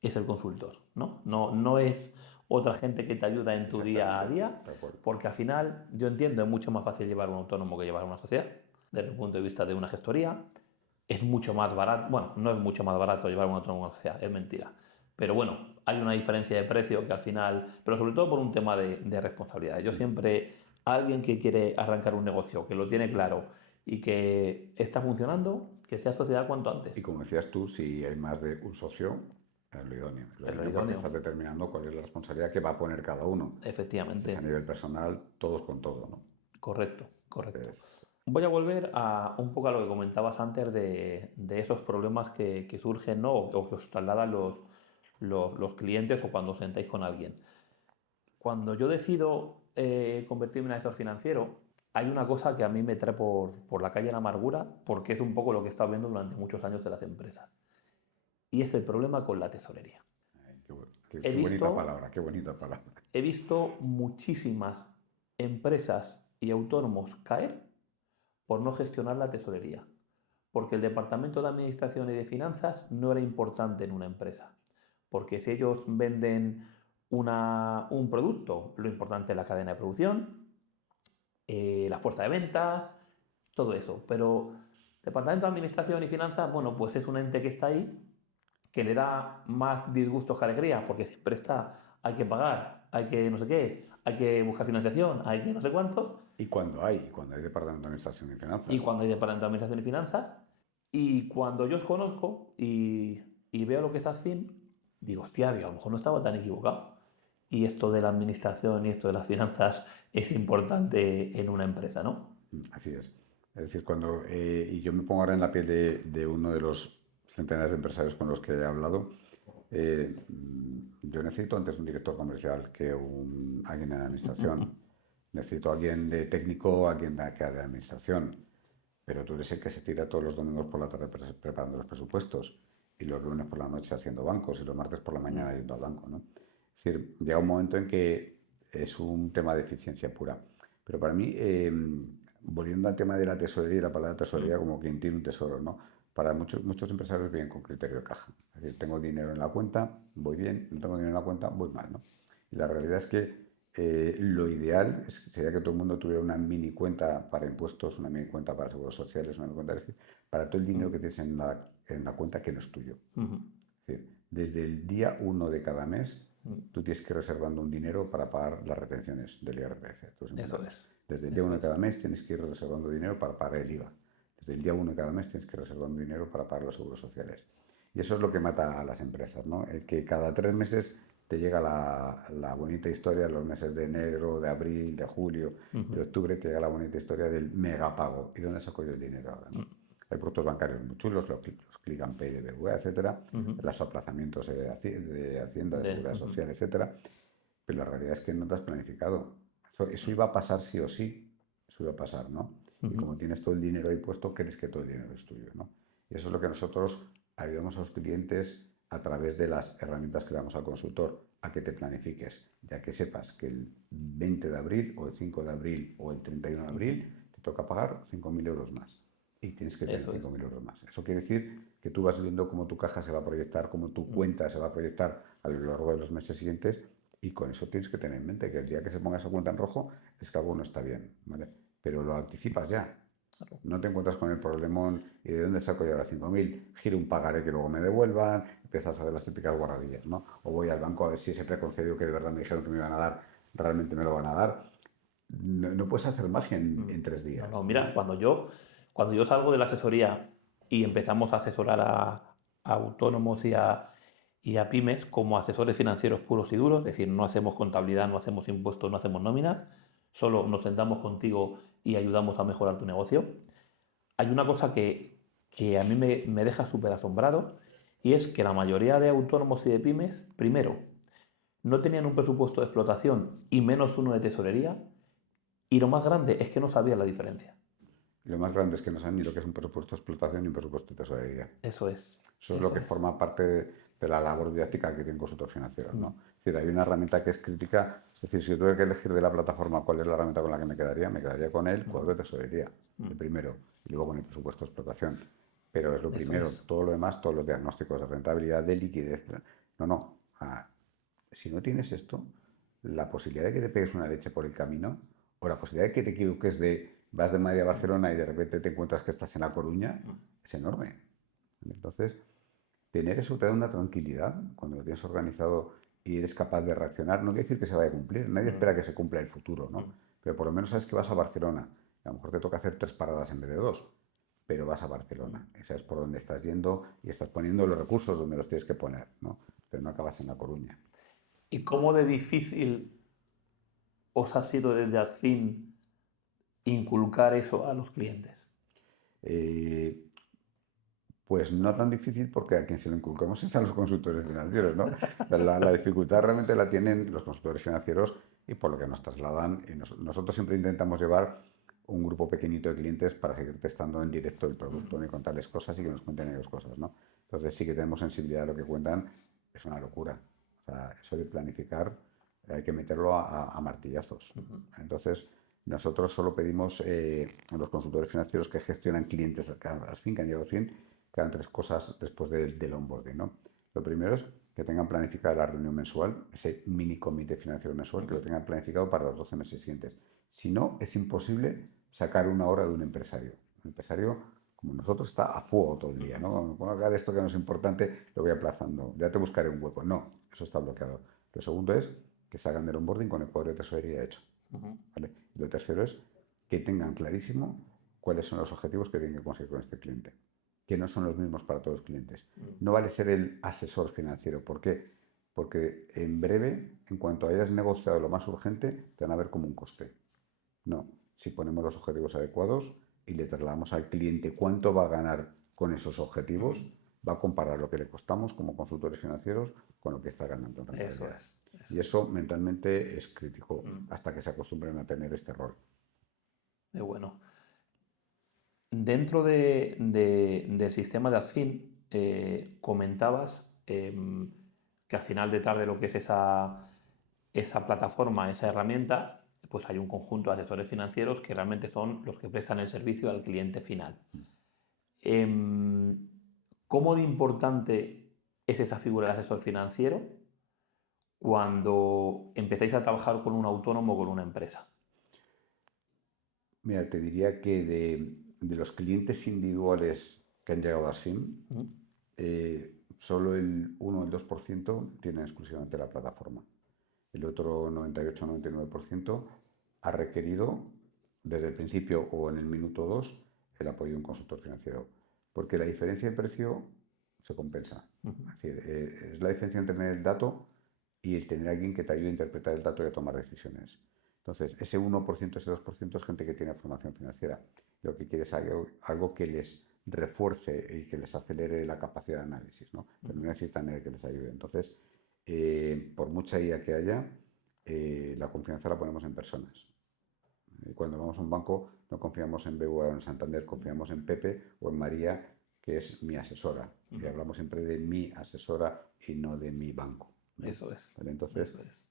es el consultor, ¿no? No es otra gente que te ayuda en tu día a Exactamente, día, de acuerdo. porque al final yo entiendo, es mucho más fácil llevar un autónomo que llevar una sociedad, desde el punto de vista de una gestoría, es mucho más barato, bueno, no es mucho más barato llevar un autónomo a una sociedad, es mentira. Pero bueno, hay una diferencia de precio que al final, pero sobre todo por un tema de responsabilidad. Yo siempre, alguien que quiere arrancar un negocio, que lo tiene claro y que está funcionando, que sea sociedad cuanto Y antes. como decías tú, si hay más de un socio, es lo idóneo. Es lo Es lo idóneo porque idóneo, estás determinando cuál es la responsabilidad que va a poner cada uno. Si es a efectivamente. nivel personal, todos con todo, ¿no? Correcto, correcto. Entonces, Voy a volver a un poco a lo que comentabas antes de esos problemas que surgen, ¿no? O que os trasladan los clientes o cuando os sentáis con alguien. Cuando yo decido convertirme en asesor financiero, hay una cosa que a mí me trae por la calle de la amargura, porque es un poco lo que he estado viendo durante muchos años en las empresas. Y es el problema con la tesorería. ay, He qué bonita visto, palabra, qué bonita palabra. he visto muchísimas empresas y autónomos caer por no gestionar la tesorería, porque el departamento de administración y de finanzas no era importante en una empresa, porque si ellos venden un producto, lo importante es la cadena de producción, la fuerza de ventas, todo eso, pero departamento de administración y finanzas, bueno, pues es un ente que está ahí, que le da más disgustos que alegría, porque siempre está, hay que pagar, hay que no sé qué, hay que buscar financiación, hay que no sé cuántos, Y cuando hay departamento de administración y y finanzas, cuando hay departamento de administración y finanzas, y cuando yo os conozco y veo lo que es Asfin, digo, hostia, digo, a lo mejor no estaba tan equivocado. y esto de la administración y esto de las finanzas es importante en una empresa, ¿no? Así es. Es decir, y yo me pongo ahora en la piel de uno de los centenares de empresarios con los que he hablado, yo necesito antes un director comercial que alguien en administración. Necesito alguien de técnico, alguien de administración. Pero tú eres el que se tira todos los domingos por la tarde preparando los presupuestos y los lunes por la noche haciendo bancos y los martes por la mañana yendo al banco, ¿no? Es decir, llega un momento en que es un tema de eficiencia pura. Pero para mí, volviendo al tema de la tesorería, la palabra tesorería como quien tiene un tesoro, ¿no? Para muchos empresarios vienen con criterio de caja. Es decir, tengo dinero en la cuenta, voy bien, no tengo dinero en la cuenta, voy mal, ¿no? Y la realidad es que lo ideal sería que todo el mundo tuviera una mini cuenta para impuestos, una mini cuenta para seguros sociales, una mini cuenta, es decir, para todo el dinero que tienes en la cuenta que no es tuyo. Es decir, desde el día 1 de cada mes, tú tienes que ir reservando un dinero para pagar las retenciones del IRPF. Eso es. Desde el día 1 de cada mes tienes que ir reservando dinero para pagar el IVA. Desde el día 1 de cada mes tienes que ir reservando dinero para pagar los seguros sociales. Y eso es lo que mata a las empresas, ¿no? El que cada 3 meses te llega la bonita historia, los meses de enero, de abril, de julio, de octubre, te llega la bonita historia del megapago. ¿Y dónde saco yo el dinero ahora? ¿No? Hay productos bancarios muy chulos, los Click and Pay de BBVA, etcétera, los aplazamientos de Hacienda, de Seguridad Social, etcétera. Pero la realidad es que no te has planificado. Eso iba a pasar sí o sí, eso iba a pasar, ¿no? Y como tienes todo el dinero ahí puesto, crees que todo el dinero es tuyo, ¿no? Y eso es lo que nosotros ayudamos a los clientes a través de las herramientas que damos al consultor, a que te planifiques, ya que sepas que el 20 de abril o el 5 de abril o el 31 de abril te toca pagar 5.000 euros más y tienes que tener 5.000 euros más. Eso quiere decir que tú vas viendo cómo tu caja se va a proyectar, cómo tu cuenta se va a proyectar a lo largo de los meses siguientes y con eso tienes que tener en mente que el día que se ponga esa cuenta en rojo es que algo no está bien, ¿vale? Pero lo anticipas ya. No te encuentras con el problemón y de dónde saco yo ahora 5.000, giro un pagaré que luego me devuelvan, empiezas a hacer las típicas guarradillas, ¿no? O voy al banco a ver si ese preconcedido que de verdad me dijeron que me iban a dar, realmente me lo van a dar. No puedes hacer magia en 3 días. No, mira, cuando yo salgo de la asesoría y empezamos a asesorar a autónomos y a pymes como asesores financieros puros y duros, es decir, no hacemos contabilidad, no hacemos impuestos, no hacemos nóminas, solo nos sentamos contigo y ayudamos a mejorar tu negocio. Hay una cosa que a mí me deja súper asombrado y es que la mayoría de autónomos y de pymes, primero, no tenían un presupuesto de explotación y menos uno de tesorería, y lo más grande es que no sabían la diferencia. Y lo más grande es que no saben ni lo que es un presupuesto de explotación ni un presupuesto de tesorería. Eso es. Eso es lo que forma parte de la labor didáctica que tienen consultores financieros, ¿no? Es decir, hay una herramienta que es crítica. Es decir, si yo tuviera que elegir de la plataforma cuál es la herramienta con la que me quedaría con el cuadro de tesorería, el primero, y luego con el presupuesto de explotación. Pero es lo primero, todo lo demás, todos los diagnósticos de rentabilidad, de liquidez. No. Si no tienes esto, la posibilidad de que te pegues una leche por el camino, o la posibilidad de que te equivoques vas de Madrid a Barcelona y de repente te encuentras que estás en La Coruña, es enorme. Entonces, tener eso te da una tranquilidad cuando lo tienes organizado y eres capaz de reaccionar. No quiere decir que se vaya a cumplir, nadie espera que se cumpla el futuro, ¿no? Pero por lo menos sabes que vas a Barcelona. A lo mejor te toca hacer 3 paradas en vez de 2, pero vas a Barcelona. Y sabes por dónde estás yendo y estás poniendo los recursos donde los tienes que poner, ¿no? Pero no acabas en La Coruña. ¿Y cómo de difícil os ha sido desde Azfin inculcar eso a los clientes? Pues no tan difícil porque a quien se lo inculcamos es a los consultores financieros, ¿no? La dificultad realmente la tienen los consultores financieros y por lo que nos trasladan. Y nosotros siempre intentamos llevar un grupo pequeñito de clientes para seguir testando en directo el producto y contarles cosas y que nos cuenten ellos cosas, ¿no? Entonces sí que tenemos sensibilidad a lo que cuentan, es una locura. O sea, eso de planificar hay que meterlo a martillazos. Entonces nosotros solo pedimos a los consultores financieros que gestionan clientes al fin, que han llegado al fin, que hagan 3 cosas después del onboarding, ¿no? Lo primero es que tengan planificada la reunión mensual, ese mini comité financiero mensual, que lo tengan planificado para los 12 meses siguientes. Si no, es imposible sacar una hora de un empresario. Un empresario, como nosotros, está a fuego todo el día, ¿no? Cuando haga esto que no es importante, lo voy aplazando. Ya te buscaré un hueco. No, eso está bloqueado. Lo segundo es que salgan del onboarding con el cuadro de tesorería hecho. ¿Vale? Y lo tercero es que tengan clarísimo cuáles son los objetivos que tienen que conseguir con este cliente, que no son los mismos para todos los clientes. No vale ser el asesor financiero. ¿Por qué? porque en breve, en cuanto hayas negociado lo más urgente, te van a ver como un coste. No, si ponemos los objetivos adecuados y le trasladamos al cliente cuánto va a ganar con esos objetivos, va a comparar lo que le costamos como consultores financieros con lo que está ganando en rentabilidad. Y eso mentalmente es crítico hasta que se acostumbren a tener este rol. Qué bueno. Dentro del sistema de Asfin, comentabas que al final detrás de lo que es esa plataforma, esa herramienta, pues hay un conjunto de asesores financieros que realmente son los que prestan el servicio al cliente final. ¿Cómo de importante es esa figura del asesor financiero cuando empezáis a trabajar con un autónomo o con una empresa? Mira, te diría que de los clientes individuales que han llegado a Asfin, solo el 1 o el 2% tienen exclusivamente la plataforma. El otro 98-99% ha requerido desde el principio o en el minuto 2 el apoyo de un consultor financiero, porque la diferencia de precio se compensa. Es decir, es la diferencia entre tener el dato y el tener a alguien que te ayude a interpretar el dato y a tomar decisiones. Entonces, ese 1%, ese 2% es gente que tiene formación financiera. Lo que quiere es algo que les refuerce y que les acelere la capacidad de análisis, ¿no? Pero no necesitan que les ayude. Entonces, por mucha IA que haya, la confianza la ponemos en personas. Cuando vamos a un banco no confiamos en BBVA o en Santander, confiamos en Pepe o en María, que es mi asesora. Y hablamos siempre de mi asesora y no de mi banco, ¿no? Eso es. ¿Vale? Entonces, eso es.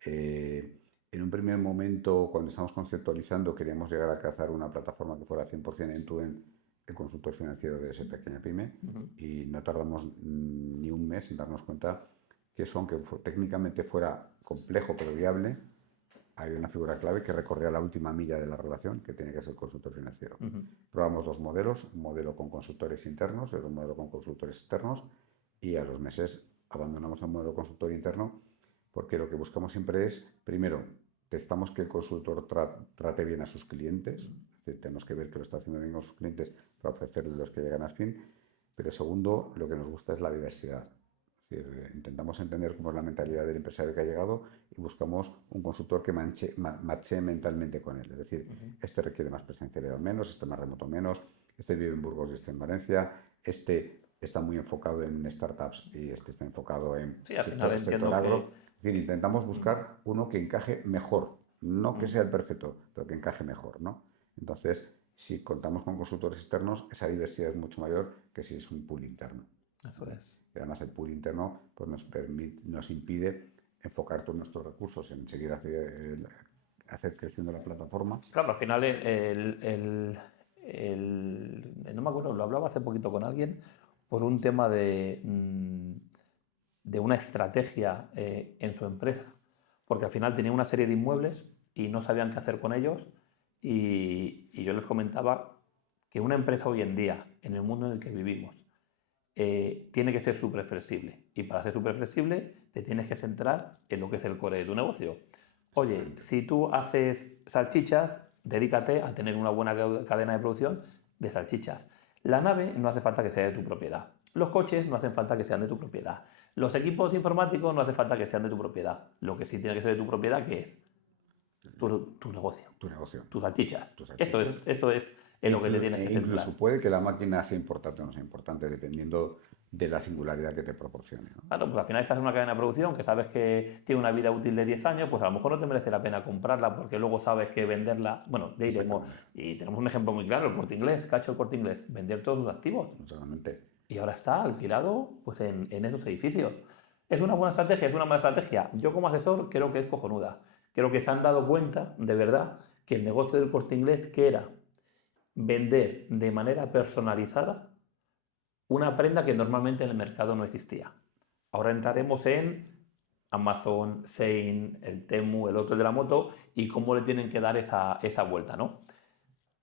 En un primer momento, cuando estamos conceptualizando, queríamos llegar a cazar una plataforma que fuera 100% end-to-end el consultor financiero de esa pequeña pyme, y no tardamos ni un mes en darnos cuenta que eso, aunque técnicamente fuera complejo pero viable, hay una figura clave que recorría la última milla de la relación, que tiene que ser el consultor financiero. Probamos dos modelos, un modelo con consultores internos y otro modelo con consultores externos, y a los meses abandonamos el modelo consultor interno, porque lo que buscamos siempre es, primero, testamos que el consultor trate bien a sus clientes, es decir, tenemos que ver que lo está haciendo bien con sus clientes para ofrecerles los que llegan a Asfin, pero segundo, lo que nos gusta es la diversidad. Es decir, intentamos entender cómo es la mentalidad del empresario que ha llegado y buscamos un consultor que marche mentalmente con él. Es decir, este requiere más presencialidad menos, este más remoto menos, este vive en Burgos y este en Valencia, este está muy enfocado en startups y este está enfocado en sector agro. Es decir, intentamos buscar uno que encaje mejor, no que sea el perfecto, pero que encaje mejor, ¿no? Entonces, si contamos con consultores externos, esa diversidad es mucho mayor que si es un pool interno. Eso es. Y además el pool interno pues nos impide enfocar todos nuestros recursos en seguir hacer creciendo la plataforma. Claro, al final no me acuerdo, lo hablaba hace poquito con alguien por un tema de una estrategia en su empresa, porque al final tenía una serie de inmuebles y no sabían qué hacer con ellos, y yo les comentaba que una empresa hoy en día, en el mundo en el que vivimos, tiene que ser súper flexible, y para ser súper flexible te tienes que centrar en lo que es el core de tu negocio. Oye, si tú haces salchichas, dedícate a tener una buena cadena de producción de salchichas. La nave no hace falta que sea de tu propiedad. Los coches no hacen falta que sean de tu propiedad. Los equipos informáticos no hace falta que sean de tu propiedad. Lo que sí tiene que ser de tu propiedad, ¿qué es? Tu negocio. Tu negocio. Tus salchichas. Eso es en lo que te tienes que centrar. Incluso puede que la máquina sea importante o no sea importante, dependiendo de la singularidad que te proporcione, ¿no? Claro, pues al final estás en una cadena de producción que sabes que tiene una vida útil de 10 años, pues a lo mejor no te merece la pena comprarla porque luego sabes que venderla. Bueno, de ahí tenemos un ejemplo muy claro, el Corte Inglés, ¿qué ha hecho el Corte Inglés? Vender todos sus activos. Exactamente. Y ahora está alquilado pues en esos edificios. ¿Es una buena estrategia? ¿Es una mala estrategia? Yo como asesor creo que es cojonuda. Creo que se han dado cuenta, de verdad, que el negocio del Corte Inglés, que era vender de manera personalizada una prenda que normalmente en el mercado no existía. Ahora entraremos en Amazon, Shein, el Temu, el otro de la moto, y cómo le tienen que dar esa vuelta, ¿no?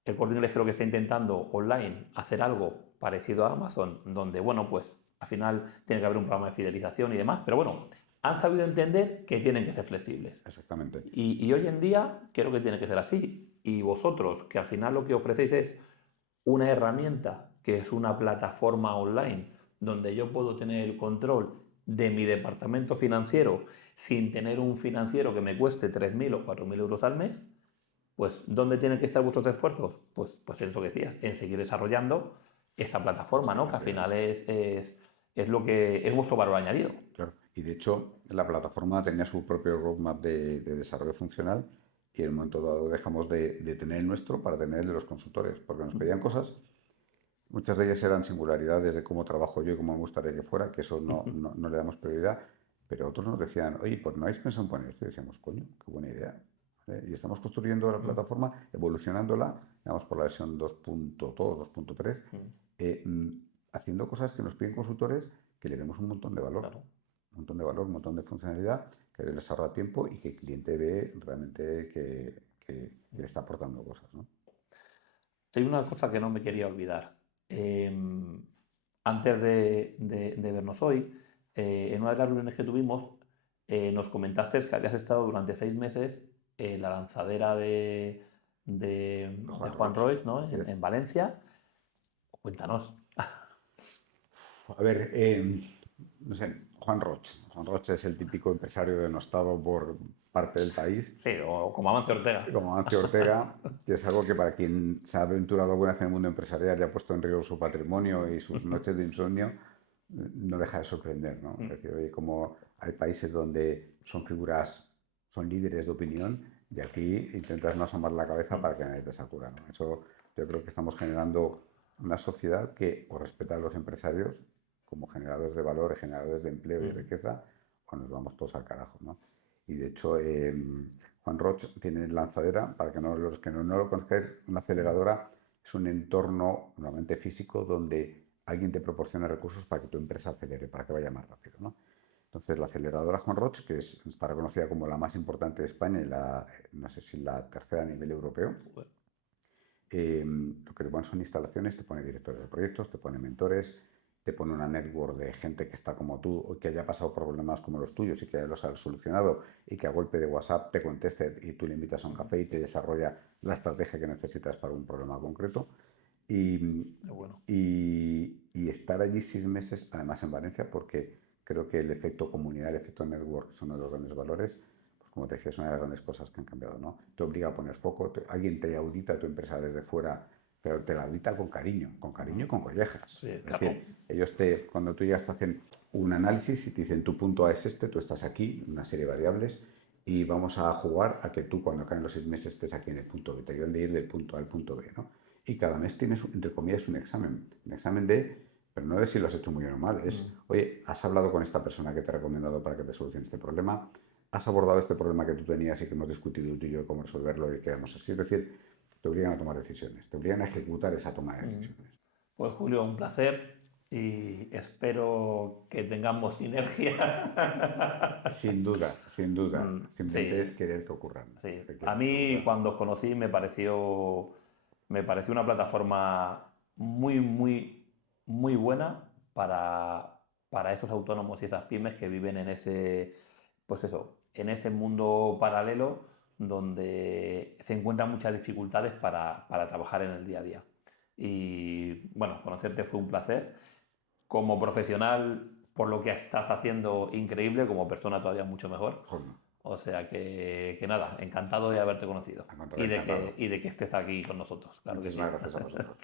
El Corte Inglés creo que está intentando online hacer algo parecido a Amazon, donde, bueno, pues al final tiene que haber un programa de fidelización y demás, pero bueno, han sabido entender que tienen que ser flexibles. Exactamente. Y hoy en día creo que tiene que ser así. Y vosotros, que al final lo que ofrecéis es una herramienta, que es una plataforma online, donde yo puedo tener el control de mi departamento financiero sin tener un financiero que me cueste 3.000 o 4.000 euros al mes, pues ¿dónde tienen que estar vuestros esfuerzos? Pues en eso que decías, en seguir desarrollando esa plataforma, ¿no? Que al final es lo que es vuestro valor añadido. Claro. Y de hecho, la plataforma tenía su propio roadmap de desarrollo funcional y en el momento dado dejamos de tener el nuestro para tener el de los consultores, porque nos pedían cosas. Muchas de ellas eran singularidades de cómo trabajo yo y cómo me gustaría que fuera, que eso no le damos prioridad, pero otros nos decían, oye, pues no habéis pensado en poner esto. Y decíamos, coño, qué buena idea. ¿Vale? Y estamos construyendo la plataforma, evolucionándola, digamos, por la versión 2.3, haciendo cosas que nos piden consultores que le demos un montón de valor. Claro. Un montón de valor, un montón de funcionalidad, que les ahorra tiempo y que el cliente ve realmente que le está aportando cosas, ¿no? Hay una cosa que no me quería olvidar. Antes de vernos hoy, en una de las reuniones que tuvimos, nos comentaste que habías estado durante 6 meses en la lanzadera de Juan Roig, ¿no? Así es. En Valencia. Cuéntanos. A ver, no sé, Juan Roig. Juan Roig es el típico empresario denostado por parte del país, Sí, o como Amancio Ortega. como Amancio Ortega, que es algo que para quien se ha aventurado alguna vez en el mundo empresarial y ha puesto en riesgo su patrimonio y sus noches de insomnio, no deja de sorprender, ¿no? Es decir, oye, como hay países donde son figuras, son líderes de opinión, y aquí intentas no asomar la cabeza para que nadie te sacuda, ¿no? Eso yo creo que estamos generando una sociedad que o respeta a los empresarios como generadores de valor y generadores de empleo y riqueza, o nos vamos todos al carajo, ¿no? Y de hecho, Juan Roig tiene lanzadera, para que los que no lo conozcáis, una aceleradora es un entorno normalmente físico donde alguien te proporciona recursos para que tu empresa acelere, para que vaya más rápido, ¿no? Entonces, la aceleradora Juan Roig, que está reconocida como la más importante de España y no sé si la tercera a nivel europeo, lo que te ponen son instalaciones, te pone directores de proyectos, te pone mentores, te pone una network de gente que está como tú o que haya pasado por problemas como los tuyos y que los ha solucionado y que a golpe de WhatsApp te conteste y tú le invitas a un café y te desarrolla la estrategia que necesitas para un problema concreto. Bueno. Y estar allí 6 meses, además en Valencia, porque creo que el efecto comunidad, el efecto network son uno de los grandes valores. Pues como te decía, es una de las grandes cosas que han cambiado, ¿no? Te obliga a poner foco, alguien te audita tu empresa desde fuera, pero te la audita con cariño y con collejas. Sí, Es claro. decir, ellos cuando tú llegas te hacen un análisis y te dicen tu punto A es este, tú estás aquí, una serie de variables, y vamos a jugar a que tú cuando acaben los 6 meses estés aquí en el punto B, te ayudan de ir del punto A al punto B, ¿no? Y cada mes tienes, entre comillas, un examen pero no de si lo has hecho muy bien o mal, es, oye, has hablado con esta persona que te ha recomendado para que te solucione este problema, has abordado este problema que tú tenías y que hemos discutido tú y yo de cómo resolverlo y quedamos así, es decir, te obligan a tomar decisiones, te obligan a ejecutar esa toma de decisiones. Pues Julio, un placer y espero que tengamos sinergia. Sin duda, simplemente Sí, es querer que ocurran. sí. A mí cuando os conocí me pareció una plataforma muy buena para esos autónomos y esas pymes que viven en pues eso, en ese mundo paralelo donde se encuentran muchas dificultades para trabajar en el día a día. Y bueno, conocerte fue un placer. Como profesional, por lo que estás haciendo, increíble, como persona todavía mucho mejor. Joder. O sea que nada, encantado de haberte conocido Encantado. y de que estés aquí con nosotros. Claro que sí. Muchísimas gracias a vosotros.